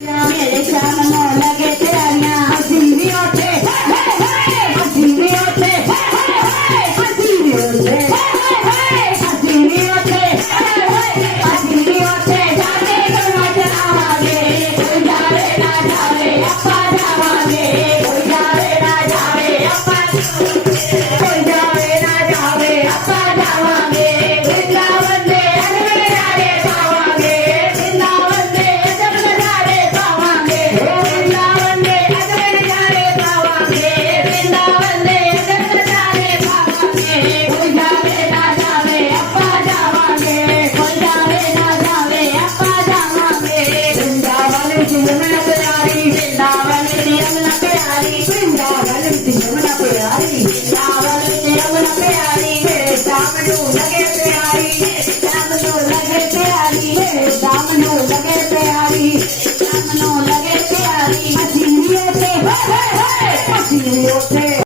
मेरे सामने लगे तैयारियां हसीनी उठे हसीनी उठे हसीनी उठे हसीनी उठे हसीनी उठे जाने करना जावांगे कोई जावे ना जावे अपा जावांगे कोई जावे ना जावे अपा कोई जावे ना जावे अपा जावांगे वृंदावन दे अगले जावे पावांगे वृंदावन दे अगले जावे पावांगे वृंदावन दे अगले जावे पावांगे वृंदावन दे अगले जावे पावांगे कोई जावे ना जावे अपा जावांगे कोई जावे ना जावे अपा जावांगे वृंदावन की यमुना प्यारी वृंदावन की यमुना प्यारी वृंदावन की यमुना प्यारी वृंदावन की यमुना प्यारी मेरे सामने लगे प्यारी मेरे सामने लगे प्यारी मेरे सामने लगे प्यारी सामने लगे प्यारी हसीनी उठे हसीनी उठे